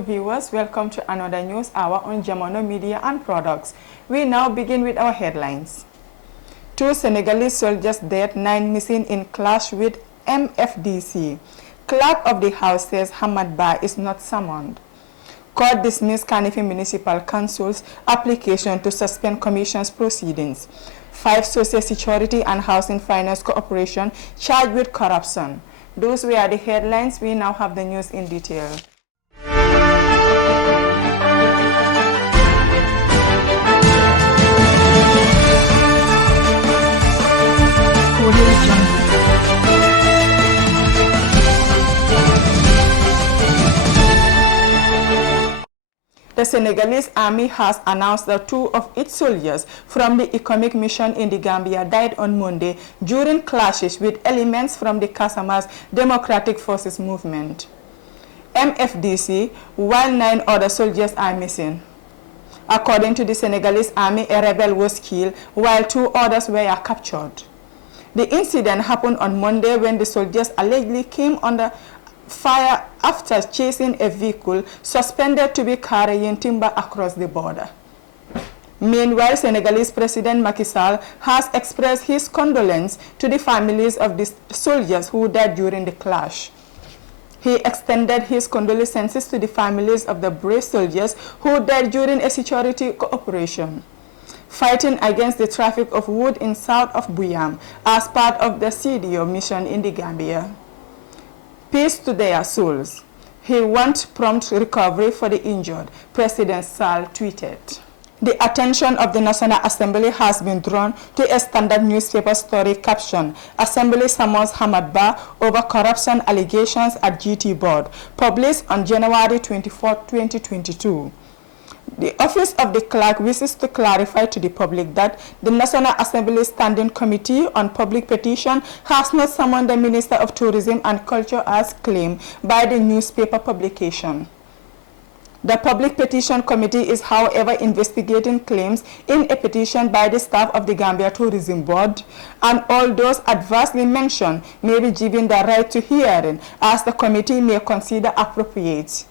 Hello viewers, welcome to another news hour on Jamono Media and Products. We now begin with our headlines. 2 Senegalese soldiers dead, 9 missing in clash with MFDC. Clerk of the House says Hamad Ba is not summoned. Court dismissed Kanifing Municipal Council's application to suspend Commission's proceedings. 5 Social Security and Housing Finance Corporation charged with corruption. Those were the headlines. We now have the news in detail. The Senegalese army has announced that 2 of its soldiers from the economic mission in the Gambia died on Monday during clashes with elements from the Casamance Democratic Forces movement, MFDC, while 9 other soldiers are missing. According to the Senegalese army, a rebel was killed while 2 others were captured. The incident happened on Monday when the soldiers allegedly came under fire after chasing a vehicle suspended to be carrying timber across the border. Meanwhile, Senegalese President Macky Sall has expressed his condolence to the families of the soldiers who died during the clash. He extended his condolences to the families of the brave soldiers who died during a security operation fighting against the traffic of wood in south of Buyam as part of the CDO mission in the Gambia. Peace to their souls. He wants prompt recovery for the injured, President Sall tweeted. The attention of the National Assembly has been drawn to a standard newspaper story captioned, Assembly summons Hamad Ba over corruption allegations at GT Board, published on January 24, 2022. The Office of the Clerk wishes to clarify to the public that the National Assembly Standing Committee on Public Petition has not summoned the Minister of Tourism and Culture as claimed by the newspaper publication. The Public Petition Committee is, however, investigating claims in a petition by the staff of the Gambia Tourism Board, and all those adversely mentioned may be given the right to hearing as the committee may consider appropriate.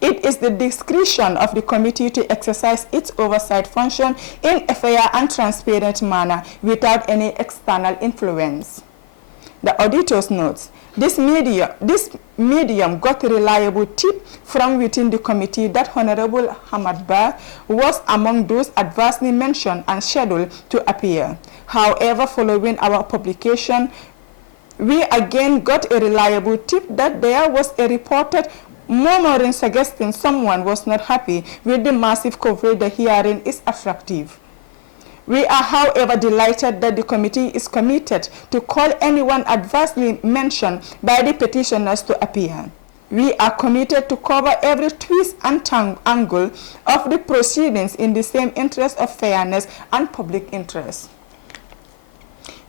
It is the discretion of the committee to exercise its oversight function in a fair and transparent manner without any external influence. The auditors notes, this medium got a reliable tip from within the committee that Honorable Hamad Ba was among those adversely mentioned and scheduled to appear. However, following our publication, we again got a reliable tip that there was a reported murmuring suggesting someone was not happy with the massive coverage the hearing is attractive. We are, however, delighted that the committee is committed to call anyone adversely mentioned by the petitioners to appear. We are committed to cover every twist and angle of the proceedings in the same interest of fairness and public interest.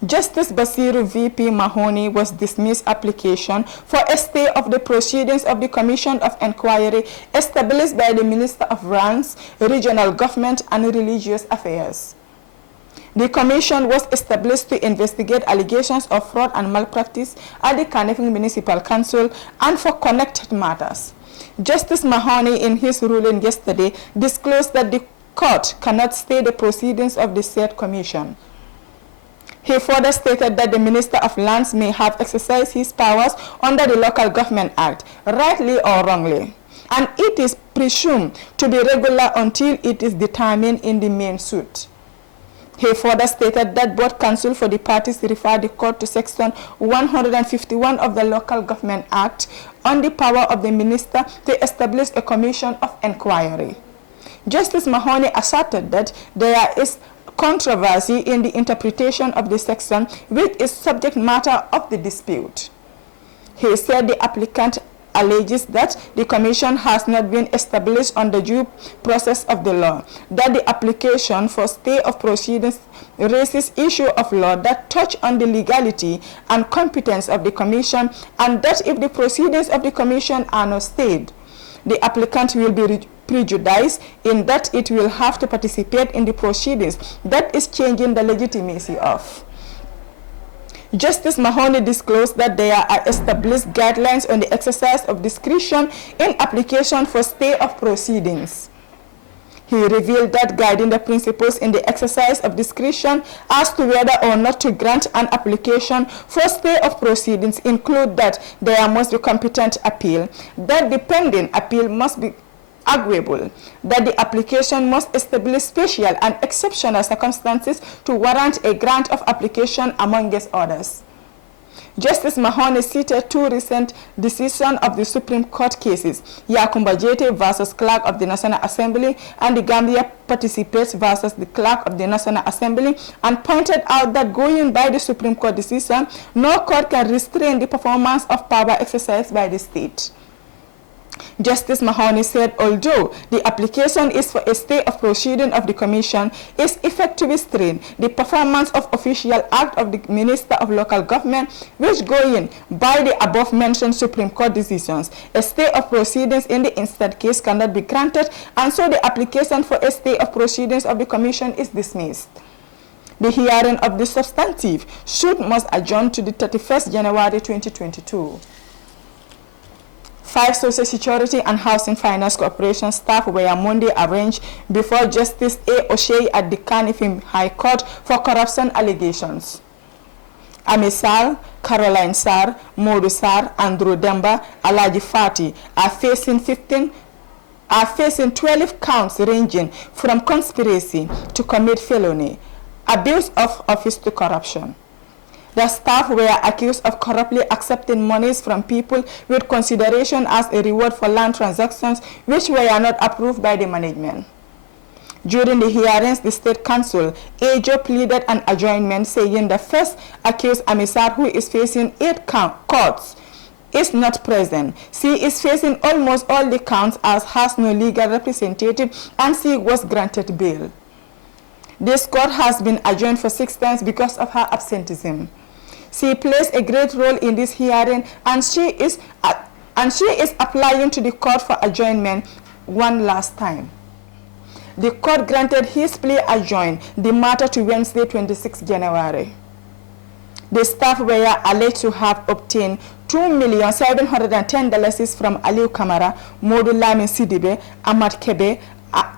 Justice Basiru VP Mahoney was dismissed application for a stay of the proceedings of the Commission of Inquiry established by the Minister of Lands, Regional Government and Religious Affairs. The commission was established to investigate allegations of fraud and malpractice at the Kanifing Municipal Council and for connected matters. Justice Mahoney, in his ruling yesterday, disclosed that the court cannot stay the proceedings of the said commission. He further stated that the Minister of Lands may have exercised his powers under the Local Government Act, rightly or wrongly, and it is presumed to be regular until it is determined in the main suit. He further stated that both counsel for the parties referred the court to Section 151 of the Local Government Act on the power of the minister to establish a commission of inquiry. Justice Mahoney asserted that there is controversy in the interpretation of the section, which is subject matter of the dispute. He said the applicant alleges that the commission has not been established on the due process of the law, that the application for stay of proceedings raises issues of law that touch on the legality and competence of the commission, and that if the proceedings of the commission are not stayed, the applicant will be prejudiced in that it will have to participate in the proceedings that is changing the legitimacy of. Justice Mahoney disclosed that there are established guidelines on the exercise of discretion in application for stay of proceedings. He revealed that guiding the principles in the exercise of discretion as to whether or not to grant an application for stay of proceedings include that there must be competent appeal, that the pending appeal must be arguable, that the application must establish special and exceptional circumstances to warrant a grant of application, among others. Justice Mahoney cited two recent decisions of the Supreme Court cases, Yakumba Jete versus Clerk of the National Assembly and the Gambia Participates versus the Clerk of the National Assembly, and pointed out that going by the Supreme Court decision, no court can restrain the performance of power exercised by the state. Justice Mahoney said although the application is for a stay of proceeding of the Commission is effective to restrain the performance of official act of the Minister of Local Government, which going by the above-mentioned Supreme Court decisions, a stay of proceedings in the instant case cannot be granted, and so the application for a stay of proceedings of the Commission is dismissed. The hearing of the substantive suit must adjourn to the 31st January 2022. 5 Social Security and Housing Finance Corporation staff were Monday arraigned before Justice A. O'Shea at the Kanifing High Court for corruption allegations. Amisal, Caroline Sar, Modu Sar, Andrew Demba, Alaji Fati are facing 12 counts ranging from conspiracy to commit felony, abuse of office to corruption. The staff were accused of corruptly accepting monies from people with consideration as a reward for land transactions which were not approved by the management. During the hearings, the State Council, AJO, pleaded an adjournment, saying the first accused, Amisar, who is facing 8 courts, is not present. She is facing almost all the counts as has no legal representative, and she was granted bail. This court has been adjourned for 6 times because of her absenteeism. She plays a great role in this hearing, and she is applying to the court for adjournment one last time. The court granted his plea adjourned the matter to Wednesday, 26 January. The staff were alleged to have obtained $2,710 from Aliu Kamara, Modu Lamin Sidibe, Ahmad Kebe,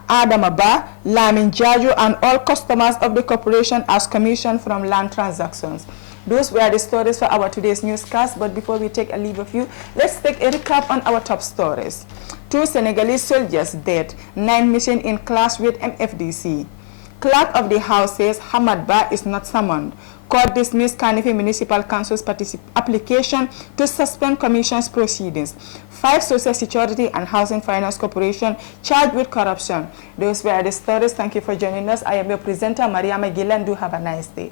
Adam Abba, Lamin Jaju, and all customers of the corporation as commission from land transactions. Those were the stories for our today's newscast, but before we take a leave of you, let's take a recap on our top stories. 2 Senegalese soldiers dead, 9 missing in clash with MFDC. Clerk of the House says Hamad Ba is not summoned. Court dismissed Kanifing Municipal Council's application to suspend Commission's proceedings. 5 Social Security and Housing Finance Corporation charged with corruption. Those were the stories. Thank you for joining us. I am your presenter, Mariama Gillan. Do have a nice day.